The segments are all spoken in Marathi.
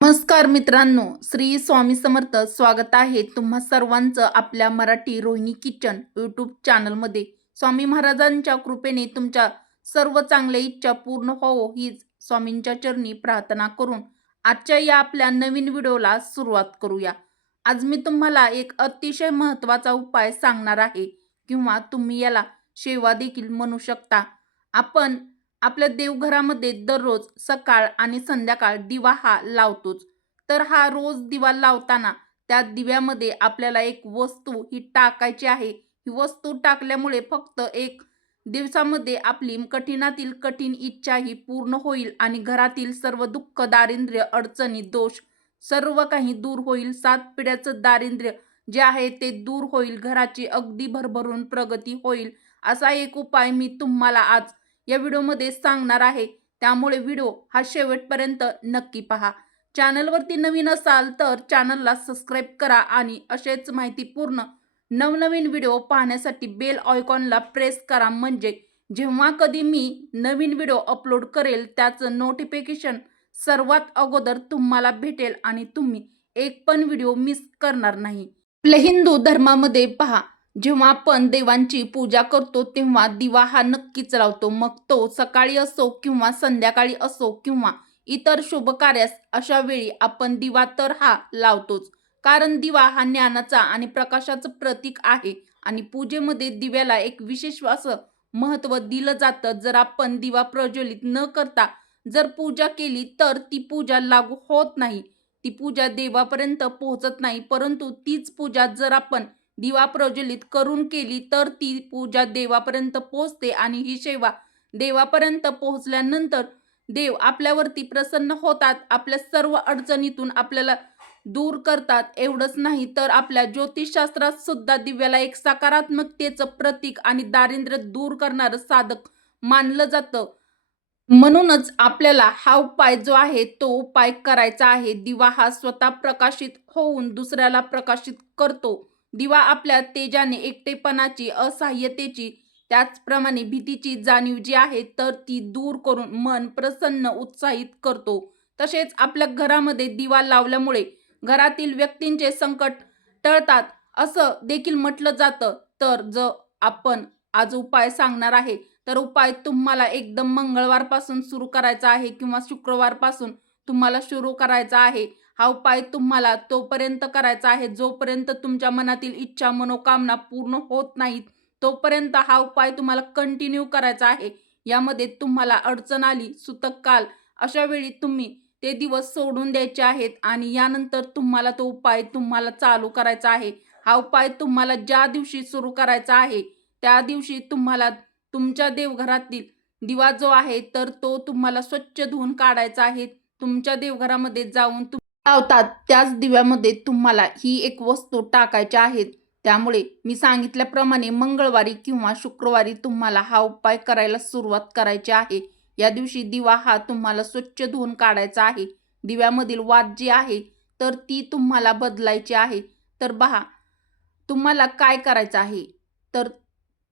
नमस्कार मित्रांनो, श्री स्वामी समर्थ. स्वागत आहे तुम्हा सर्वांचं आपल्या मराठी रोहिणी किचन यूट्यूब चॅनलमध्ये. स्वामी महाराजांच्या कृपेने तुमच्या सर्व चांगल्या इच्छा पूर्ण होवो हीच स्वामींच्या चरणी प्रार्थना करून आजच्या या आपल्या नवीन व्हिडिओला सुरुवात करूया. आज मी तुम्हाला एक अतिशय महत्त्वाचा उपाय सांगणार आहे किंवा तुम्ही याला सेवा देखील म्हणू शकता. आपण आपल्या देवघरामध्ये दररोज सकाळ आणि संध्याकाळ दिवा हा लावतोच. तर हा रोज दिवा लावताना त्या दिव्यामध्ये आपल्याला एक वस्तू ही टाकायची आहे. ही वस्तू टाकल्यामुळे फक्त एक दिवसामध्ये आपली कठीणातील कठीण इच्छा ही पूर्ण होईल आणि घरातील सर्व दुःख, दारिद्र्य, अडचणी, दोष सर्व काही दूर होईल. 7 पिढ्याचं दारिद्र्य जे आहे ते दूर होईल. घराची अगदी भरभरून प्रगती होईल. असा एक उपाय मी तुम्हाला आज या व्हिडिओमध्ये सांगणार आहे. त्यामुळे व्हिडिओ हा शेवटपर्यंत नक्की पहा. चॅनलवरती नवीन असाल तर चॅनलला सबस्क्राईब करा आणि असेच माहितीपूर्ण नवनवीन व्हिडिओ पाहण्यासाठी बेल आयकॉनला प्रेस करा. म्हणजे जेव्हा कधी मी नवीन व्हिडिओ अपलोड करेल त्याचं नोटिफिकेशन सर्वात अगोदर तुम्हाला भेटेल आणि तुम्ही एक पण व्हिडिओ मिस करणार नाही. आपल्या हिंदू धर्मामध्ये पहा, जेव्हा आपण देवांची पूजा करतो तेव्हा दिवा हा नक्कीच लावतो. मग तो सकाळी असो किंवा संध्याकाळी असो किंवा इतर शुभ कार्यास अशा वेळी आपण दिवा तर हा लावतोच. कारण दिवा हा ज्ञानाचा आणि प्रकाशाचं प्रतीक आहे आणि पूजेमध्ये दिव्याला एक विशेष असं महत्त्व दिलं जातं. जर आपण दिवा प्रज्वलित न करता जर पूजा केली तर ती पूजा लागू होत नाही. ती पूजा देवापर्यंत पोहोचत नाही. परंतु तीच पूजा जर आपण दिवा प्रज्वलित करून केली तर ती पूजा देवापर्यंत पोहोचते आणि ही सेवा देवापर्यंत पोहोचल्यानंतर देव आपल्यावरती प्रसन्न होतात. आपल्या सर्व अडचणीतून आपल्याला दूर करतात. एवढंच नाही तर आपल्या ज्योतिषशास्त्रात सुद्धा दिव्याला एक सकारात्मकतेचं प्रतीक आणि दारिद्र्य दूर करणारं साधक मानलं जातं. म्हणूनच आपल्याला हा उपाय जो आहे तो उपाय करायचा आहे. दिवा हा स्वतः प्रकाशित होऊन दुसऱ्याला प्रकाशित करतो. दिवा आपल्या तेजाने एकटेपणाची, असहाय्यतेची, त्याचप्रमाणे भीतीची जाणीव जी आहे तर ती दूर करून मन प्रसन्न, उत्साहित करतो. तसेच आपल्या घरामध्ये दिवा लावल्यामुळे घरातील व्यक्तींचे संकट टळतात असं देखील म्हटलं जातं. तर जो आपण आज उपाय सांगणार आहे तर उपाय तुम्हाला एकदम मंगळवारपासून सुरू करायचा आहे किंवा शुक्रवारपासून तुम्हाला सुरू करायचा आहे. हा उपाय तुम्हाला तोपर्यंत करायचा आहे जोपर्यंत तुमच्या मनातील इच्छा, मनोकामना पूर्ण होत नाहीत. तोपर्यंत हा उपाय तुम्हाला कंटिन्यू करायचा आहे. यामध्ये तुम्हाला अडचण आली, सूतक काल, अशा वेळी तुम्ही ते दिवस सोडून द्यायचे आहेत आणि यानंतर तुम्हाला तो उपाय तुम्हाला चालू करायचा आहे. हा उपाय तुम्हाला ज्या दिवशी सुरू करायचा आहे त्या दिवशी तुम्हाला तुमच्या देवघरातील दिवा जो आहे तर तो तुम्हाला स्वच्छ धुवून काढायचा आहे. तुमच्या देवघरामध्ये जाऊन लावतात त्याच दिव्यामध्ये तुम्हाला ही एक वस्तू टाकायच्या आहेत. त्यामुळे मी सांगितल्याप्रमाणे मंगळवारी किंवा शुक्रवारी तुम्हाला हा उपाय करायला सुरुवात करायची आहे. या दिवशी दिवा हा तुम्हाला स्वच्छ धुवून काढायचा आहे. दिव्यामधील वात जी आहे तर ती तुम्हाला बदलायची आहे. तर पहा, तुम्हाला काय करायचं आहे तर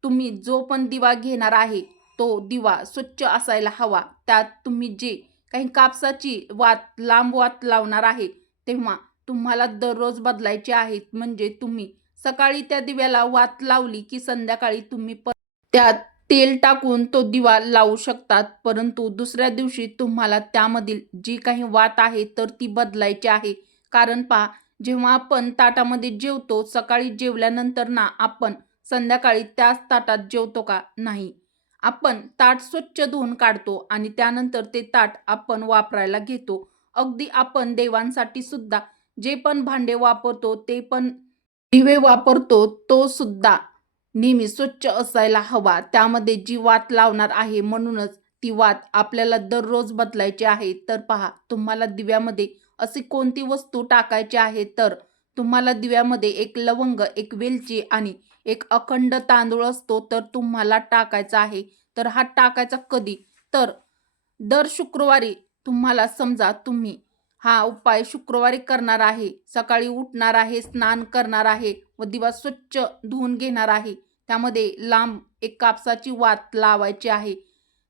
तुम्ही जो पण दिवा घेणार आहे तो दिवा स्वच्छ असायला हवा. त्यात तुम्ही जे काही कापसाची वात, लांब वात लावणार आहे तेव्हा तुम्हाला दररोज बदलायचे आहेत. म्हणजे तुम्ही सकाळी त्या दिव्याला वात लावली की संध्याकाळी तुम्ही त्यात तेल टाकून तो दिवा लावू शकतात. परंतु दुसऱ्या दिवशी तुम्हाला त्यामधील जी काही वात आहे तर ती बदलायची आहे. कारण पहा, जेव्हा आपण ताटामध्ये जेवतो, सकाळी जेवल्यानंतर ना आपण संध्याकाळी त्याच ताटात जेवतो का? नाही. आपण ताट स्वच्छ धुवून काढतो आणि त्यानंतर ते ताट आपण वापरायला घेतो. अगदी आपण देवांसाठी सुद्धा जे पण भांडे वापरतो, ते पण दिवे वापरतो, तो सुद्धा नेहमी स्वच्छ असायला हवा. त्यामध्ये जी वात लावणार आहे म्हणूनच ती वात आपल्याला दररोज बदलायची आहे. तर पहा, तुम्हाला दिव्यामध्ये अशी कोणती वस्तू टाकायची आहे तर तुम्हाला दिव्यामध्ये एक लवंग, एक वेलची आणि एक अखंड तांदूळ असतो तर तुम्हाला टाकायचा आहे. तर हा टाकायचा कधी? तर दर शुक्रवारी तुम्हाला समजा तुम्ही हा उपाय शुक्रवारी करणार आहे, सकाळी उठणार आहे, स्नान करणार आहे व दिवा स्वच्छ धुवून घेणार आहे. त्यामध्ये लांब एक कापसाची वात लावायची आहे.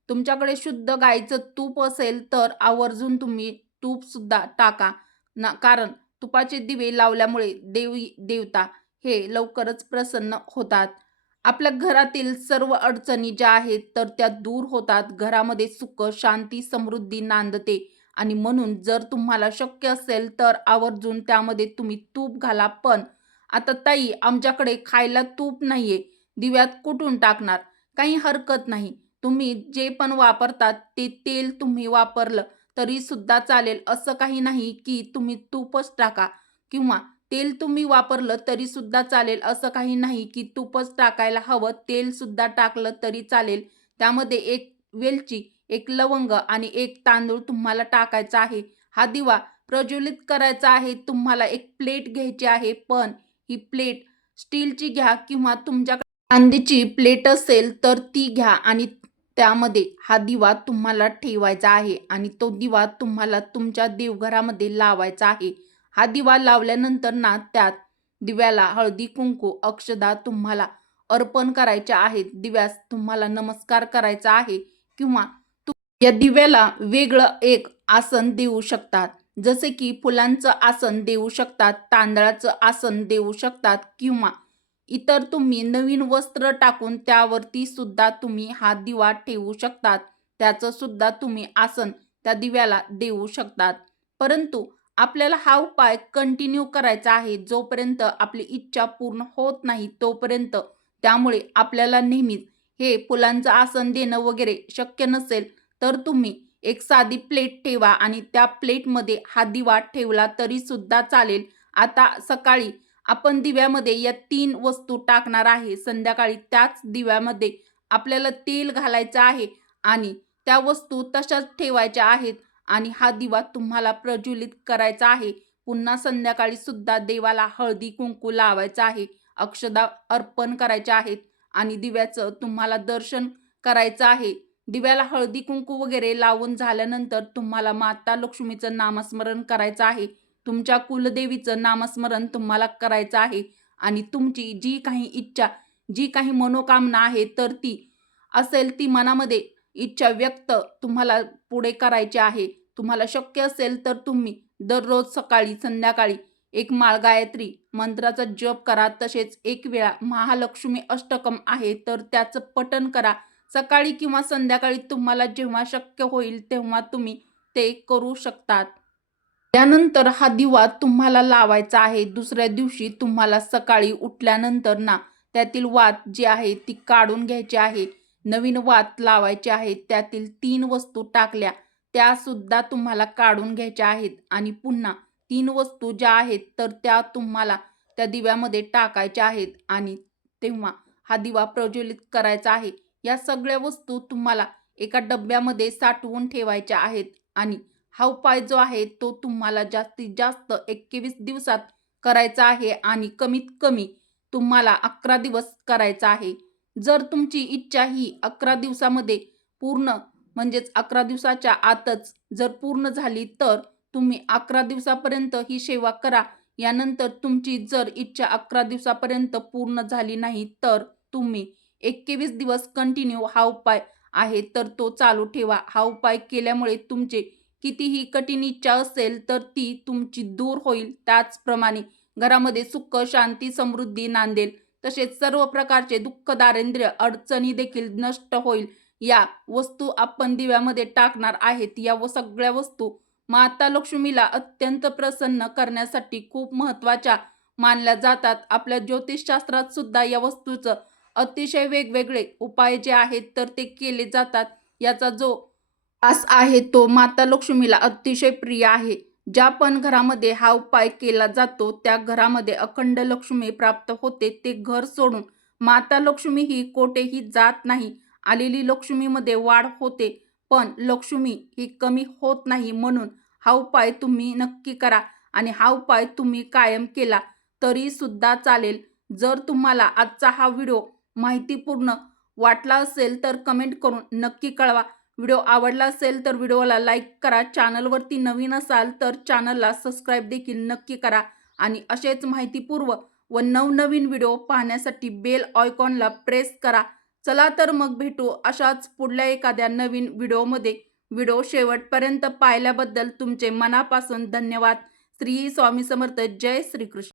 तुमच्याकडे शुद्ध गाईचं तूप असेल तर आवर्जून तुम्ही तूप सुद्धा टाका ना, कारण तुपाचे दिवे लावल्यामुळे देवता हे लवकरच प्रसन्न होतात. आपल्या घरातील सर्व अडचणी ज्या आहेत तर त्या दूर होतात. घरामध्ये सुख, शांती, समृद्धी नांदते आणि म्हणून जर तुम्हाला शक्य असेल तर आवर्जून त्यामध्ये तुम्ही तूप घाला. पण आता ताई, आमच्याकडे खायला तूप नाहीये, दिव्यात कुठून टाकणार? काही हरकत नाही. तुम्ही जे पण वापरतात ते तेल तुम्ही वापरलं तरी सुद्धा चालेल. असं काही नाही की तुम्ही तूपच टाका, किंवा तेल तुम्ही वापरलं तरी सुद्धा चालेल. असं काही नाही की तूपच टाकायला हवं, तेल सुद्धा टाकलं तरी चालेल. त्यामध्ये एक वेलची, एक लवंग आणि एक तांदूळ तुम्हाला टाकायचा आहे. हा दिवा प्रज्वलित करायचा आहे. तुम्हाला एक प्लेट घ्यायची आहे, पण ही प्लेट स्टीलची घ्या किंवा तुमच्याकडे चांदीची प्लेट असेल तर ती घ्या आणि त्यामध्ये हा दिवा तुम्हाला ठेवायचा आहे आणि तो दिवा तुम्हाला तुमच्या देवघरामध्ये लावायचा आहे. हा दिवा लावल्यानंतर ना, त्यात दिव्याला हळदी कुंकू अक्षदा तुम्हाला अर्पण करायच्या आहेत. दिव्यास तुम्हाला नमस्कार करायचा आहे, किंवा या दिव्याला वेगळं एक आसन देऊ शकतात. जसे की फुलांचं आसन देऊ शकतात, तांदळाचं आसन देऊ शकतात, किंवा इतर तुम्ही नवीन वस्त्र टाकून त्यावरती सुद्धा तुम्ही हा दिवा ठेवू शकतात. त्याचं सुद्धा तुम्ही आसन त्या दिव्याला देऊ शकतात. परंतु आपल्याला हा उपाय कंटिन्यू करायचा आहे जोपर्यंत आपली इच्छा पूर्ण होत नाही तोपर्यंत. त्यामुळे आपल्याला नेहमीच हे फुलांचं आसन देणं वगैरे शक्य नसेल तर तुम्ही एक साधी प्लेट ठेवा आणि त्या प्लेटमध्ये हा दिवा ठेवला तरी सुद्धा चालेल. आता सकाळी आपण दिव्यामध्ये या 3 वस्तू टाकणार आहे. संध्याकाळी त्याच दिव्यामध्ये आपल्याला तेल घालायचं आहे आणि त्या वस्तू तशाच ठेवायच्या आहेत आणि हा दिवा तुम्हाला प्रज्वलित करायचा आहे. पुन्हा संध्याकाळी सुद्धा देवाला हळदी कुंकू लावायचं आहे, अक्षदा अर्पण करायच्या आहेत आणि दिव्याचं तुम्हाला दर्शन करायचं आहे. दिव्याला हळदी कुंकू वगैरे लावून झाल्यानंतर तुम्हाला माता लक्ष्मीचं नामस्मरण करायचं आहे. तुमच्या कुलदेवीचं नामस्मरण तुम्हाला करायचं आहे आणि तुमची जी काही इच्छा, जी काही मनोकामना आहे तर ती असेल ती मनामध्ये इच्छा व्यक्त तुम्हाला पुढे करायची आहे. तुम्हाला शक्य असेल तर तुम्ही दररोज सकाळी संध्याकाळी एक माळ गायत्री मंत्राचा जप करा. तसेच एक वेळा महालक्ष्मी अष्टकम आहे तर त्याचं पठण करा. सकाळी किंवा संध्याकाळी तुम्हाला जेव्हा शक्य होईल तेव्हा तुम्ही ते करू शकतात. त्यानंतर हा दिवा तुम्हाला लावायचा आहे. दुसऱ्या दिवशी तुम्हाला सकाळी उठल्यानंतर ना, त्यातील वात जी आहे ती काढून घ्यायची आहे. नवीन वात लावायची आहे. त्यातील 3 वस्तू टाकल्या त्या सुद्धा तुम्हाला काढून घ्यायच्या आहेत आणि पुन्हा 3 वस्तू ज्या आहेत तर त्या तुम्हाला त्या दिव्यामध्ये टाकायच्या आहेत आणि तेव्हा हा दिवा प्रज्वलित करायचा आहे. या सगळ्या वस्तू तुम्हाला एका डब्यामध्ये साठवून ठेवायच्या आहेत आणि हा उपाय जो आहे तो तुम्हाला जास्तीत जास्त 21 दिवसात करायचा आहे आणि कमीत कमी तुम्हाला 11 दिवस करायचा आहे. जर तुमची इच्छा ही 11 दिवसामध्ये पूर्ण, म्हणजेच 11 दिवसाच्या आतच जर पूर्ण झाली तर तुम्ही 11 दिवसापर्यंत ही सेवा करा. यानंतर तुमची जर इच्छा 11 दिवसापर्यंत पूर्ण झाली नाही तर तुम्ही 21 दिवस कंटिन्यू हा उपाय आहे तर तो चालू ठेवा. हा उपाय केल्यामुळे तुमचे कितीही कठीण इच्छा असेल तर ती तुमची दूर होईल. त्याचप्रमाणे घरामध्ये सुख, शांती, समृद्धी नांदेल. तसेच सर्व प्रकारचे दुःख, दारिद्र्य, अडचणी देखील नष्ट होईल. या वस्तू आपण दिव्यामध्ये टाकणार आहेत. या सगळ्या वस्तू माता लक्ष्मीला अत्यंत प्रसन्न करण्यासाठी खूप महत्त्वाच्या मानल्या जातात. आपल्या ज्योतिषशास्त्रात सुद्धा या वस्तूचं अतिशय वेगवेगळे उपाय जे आहेत तर ते केले जातात. याचा जो वास आहे तो माता लक्ष्मीला अतिशय प्रिय आहे. ज्या पण घरामध्ये हा उपाय केला जातो त्या घरामध्ये अखंड लक्ष्मी प्राप्त होते. ते घर सोडून माता लक्ष्मी ही कोठेही जात नाही. आलेली लक्ष्मीमध्ये वाढ होते, पण लक्ष्मी ही कमी होत नाही. म्हणून हा उपाय तुम्ही नक्की करा आणि हा उपाय तुम्ही कायम केला तरी सुद्धा चालेल. जर तुम्हाला आजचा हा व्हिडिओ माहितीपूर्ण वाटला असेल तर कमेंट करून नक्की कळवा. व्हिडिओ आवडला असेल तर व्हिडिओला लाईक करा. चॅनलवरती नवीन असाल तर चॅनलला सबस्क्राईब देखील नक्की करा आणि असेच माहितीपूर्व व नवनवीन व्हिडिओ पाहण्यासाठी बेल आयकॉनला प्रेस करा. चला तर मग भेटू अशाच पुढल्या एखाद्या नवीन व्हिडिओमध्ये. व्हिडिओ शेवटपर्यंत पाहिल्याबद्दल तुमचे मनापासून धन्यवाद. श्री स्वामी समर्थ. जय श्रीकृष्ण.